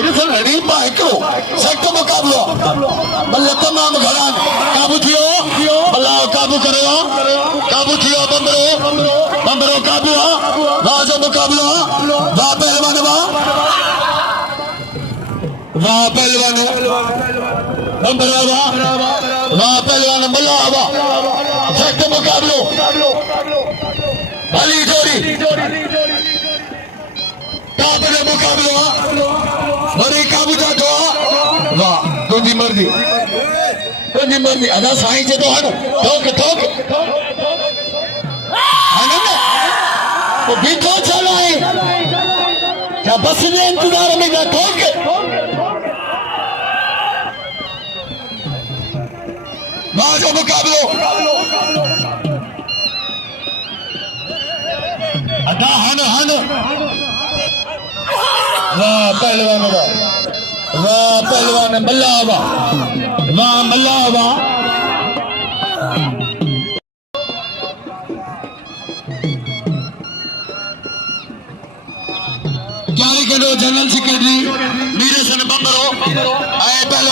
इधर से रेडी बाइको सख्त मुकाबला बल्ले तमाम घरान काबू थियो बल्ला काबू करो काबू थियो बम्बरो काबू राजा मुकाबला वाह पहलवान वाह पहलवान बम्बरो वाह पहलवान बल्ला वाह सख्त मुकाबलो भली जोड़ी काबू मुकाबलो बड़ी काबू जा दो वाह तुझी मर्जी अदा साईं जे तो हन ठोक आनंद वो बीठो चला है क्या बस ने इंतजार में जा ठोक बाजो मुकाबलो अदा हन वाह पहलवान मल्ला वाह मल्ला वाह जनरल सेक्रेटरी मीरे सन बम्बरो आए पहलवान